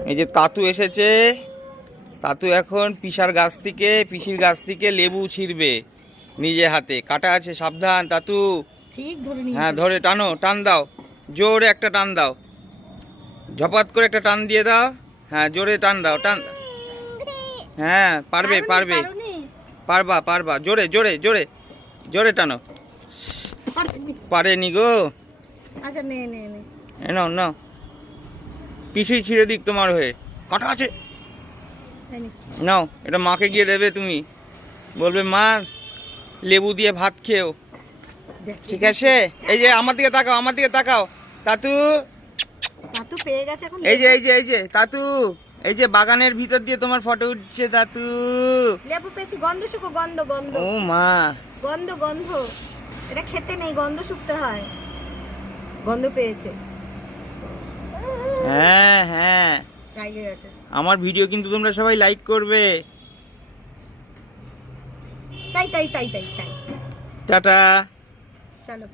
এই যে তাতু এসেছে, তাতু এখন পিসির গাছ থেকে লেবু ছিঁড়বে নিজে হাতে। কাটা আছে, সাবধান তাতু। ঠিক ধরে নিয়ে। হ্যাঁ ধরে টানো, টান দাও, জোরে একটা টান দাও, ঝপাত করে একটা টান দিয়ে দাও। হ্যাঁ জোরে টান দাও, টান। হ্যাঁ পারবে পারবে, পারবা পারবা, জোরে জোরে জোরে জোরে টানো। পারেনি গো। আচ্ছা নে নে নে, নাও নাও, পিসুই ছিঁড়ে দিক তোমার হয়ে। কাটা আছে, নাও এটা মাকে গিয়ে দেবে, তুমি বলবে মা লেবু দিয়ে ভাত খেও, ঠিক আছে? এই যে আমার দিকে তাকাও, আমার দিকে তাকাও তাতু। তাতু পেয়ে গেছে এখন। এই যে এই যে এই যে তাতু, এই যে বাগানের ভিতর দিয়ে তোমার ফটো উঠছে তাতু। লেবু পেয়েছি, গন্ধ শুকো, গন্ধ গন্ধ। ও মা, গন্ধ গন্ধ, এটা খেতে নেই, গন্ধ শুকতে হয়। গন্ধ পেয়েছে। হ্যাঁ হ্যাঁ, গাইয়ে গেছে। আমার ভিডিও কিন্তু তোমরা সবাই লাইক করবে। তাই তাই তাই তাই তাই। টাটা। চলো।